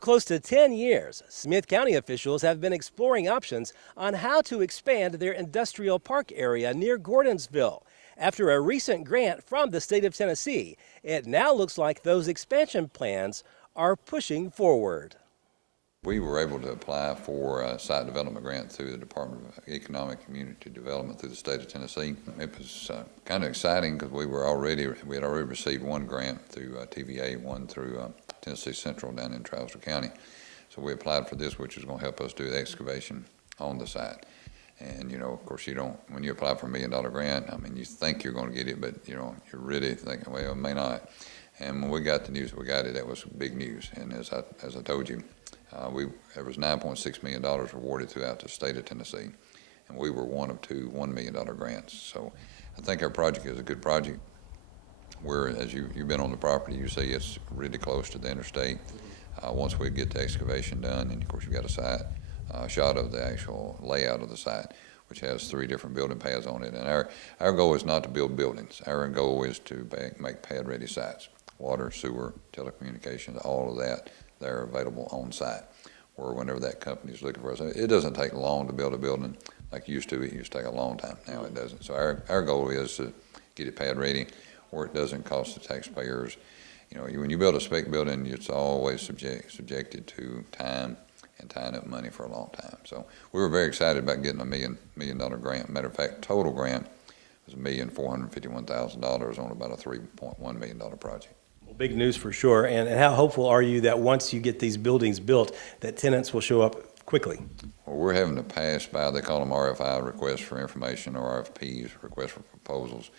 close to 10 years, Smith County officials have been exploring options on how to expand their industrial park area near Gordonsville. After a recent grant from the state of Tennessee, it now looks like those expansion plans are pushing forward. We were able to apply for a site development grant through the Department of Economic Community Development through the state of Tennessee. It was kind of exciting because we had already received one grant through TVA, one through Tennessee Central down in Charleston County. So we applied for this, which is going to help us do the excavation on the site. And, you know, of course, when you apply for $1 million grant, I mean, you think you're going to get it, but, you know, you're really thinking, well, it may not. And when we got the news we got it, that was big news. And as I told you, there was $9.6 million awarded throughout the state of Tennessee, and we were one of two $1 million grants. So I think our project is a good project. Where, as you've been on the property, you see it's really close to the interstate. Once we get the excavation done, and of course you've got a site shot of the actual layout of the site, which has 3 different building pads on it. And our goal is not to build buildings. Our goal is to make pad-ready sites. Water, sewer, telecommunications, all of that, they're available on site, or whenever that company is looking for us. It doesn't take long to build a building like it used to. It used to take a long time. Now it doesn't. So our goal is to get it pad-ready, where it doesn't cost the taxpayers. You know, when you build a spec building, it's always subjected to time and tying up money for a long time. So we were very excited about getting a $1 million grant. Matter of fact, total grant was $1,451,000 on about a $3.1 million project. Well, big news for sure. And how hopeful are you that once you get these buildings built, that tenants will show up quickly? Well, we're having to pass by, they call them RFI, requests for information, or RFPs, requests for proposals,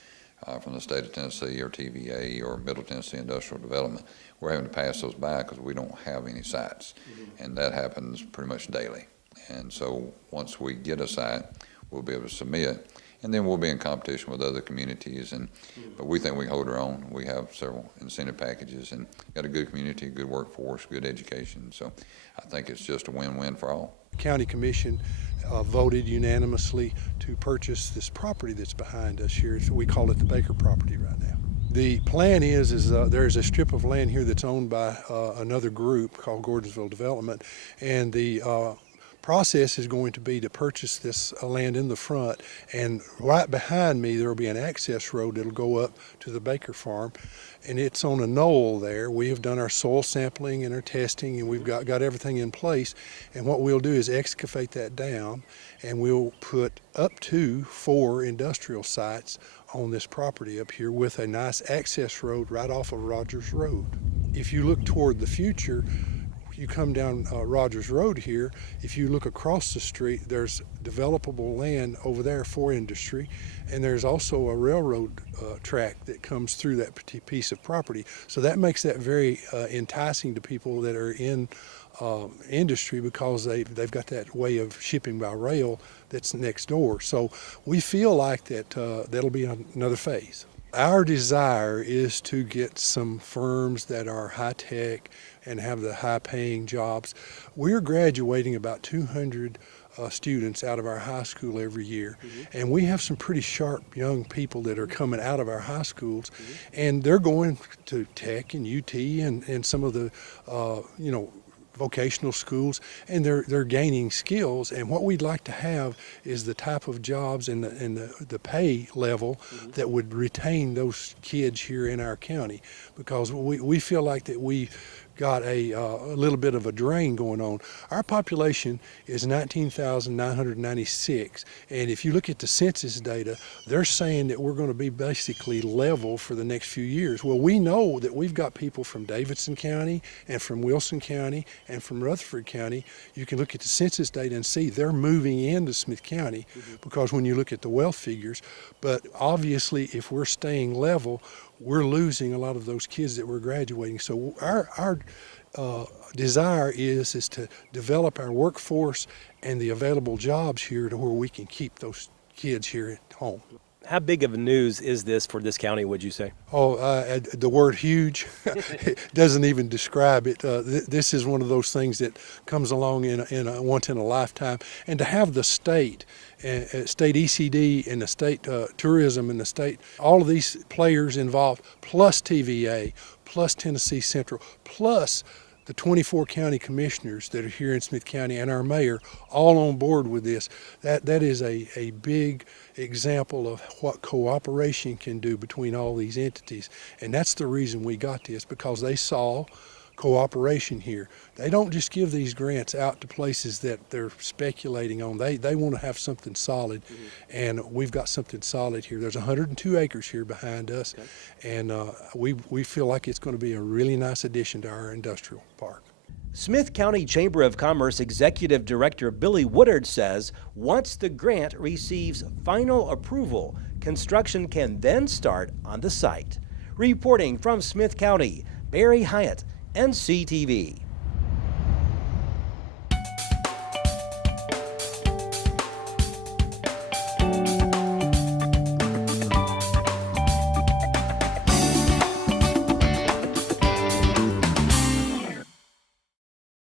from the state of Tennessee or TVA or Middle Tennessee Industrial Development. We're having to pass those by because we don't have any sites, and that happens pretty much daily. And so once we get a site, we'll be able to submit, and then we'll be in competition with other communities. But we think we hold our own. We have several incentive packages and got a good community, good workforce, good education. So I think it's just a win-win for all. The County Commission voted unanimously to purchase this property that's behind us here. So we call it the Baker property right now. The plan is there's a strip of land here that's owned by another group called Gordonsville Development, and the process is going to be to purchase this land in the front, and right behind me there will be an access road that'll go up to the Baker farm, and it's on a knoll there. We have done our soil sampling and our testing, and we've got everything in place, and what we'll do is excavate that down, and we'll put up to 4 industrial sites on this property up here with a nice access road right off of Rogers Road. If you look toward the future, you come down Rogers Road here, if you look across the street, there's developable land over there for industry, and there's also a railroad track that comes through that piece of property. So that makes that very enticing to people that are in industry, because they've got that way of shipping by rail that's next door. So we feel like that'll be another phase. Our desire is to get some firms that are high-tech and have the high-paying jobs. We're graduating about 200 students out of our high school every year, and we have some pretty sharp young people that are coming out of our high schools, and they're going to Tech and UT and some of the vocational schools, and they're gaining skills. And what we'd like to have is the type of jobs and the pay level that would retain those kids here in our county, because we feel like that we got a little bit of a drain going on. Our population is 19,996, and if you look at the census data, they're saying that we're going to be basically level for the next few years. Well, we know that we've got people from Davidson County and from Wilson County and from Rutherford County. You can look at the census data and see they're moving into Smith County, because when you look at the wealth figures, but obviously if we're staying level, we're losing a lot of those kids that we're graduating. So our desire is to develop our workforce and the available jobs here to where we can keep those kids here at home. How big of a news is this for this county, would you say? Oh, the word huge doesn't even describe it. This is one of those things that comes along once in a lifetime. And to have the state ECD and the state tourism and the state, all of these players involved, plus TVA, plus Tennessee Central, plus the 24 county commissioners that are here in Smith County and our mayor all on board with this, that is a big example of what cooperation can do between all these entities. And that's the reason we got this, because they saw cooperation here. They don't just give these grants out to places that they're speculating on. They want to have something solid, and we've got something solid here. There's 102 acres here behind us, and we feel like it's going to be a really nice addition to our industrial park. Smith County Chamber of Commerce Executive Director Billy Woodard says once the grant receives final approval, construction can then start on the site. Reporting from Smith County, Barry Hyatt, NCTV.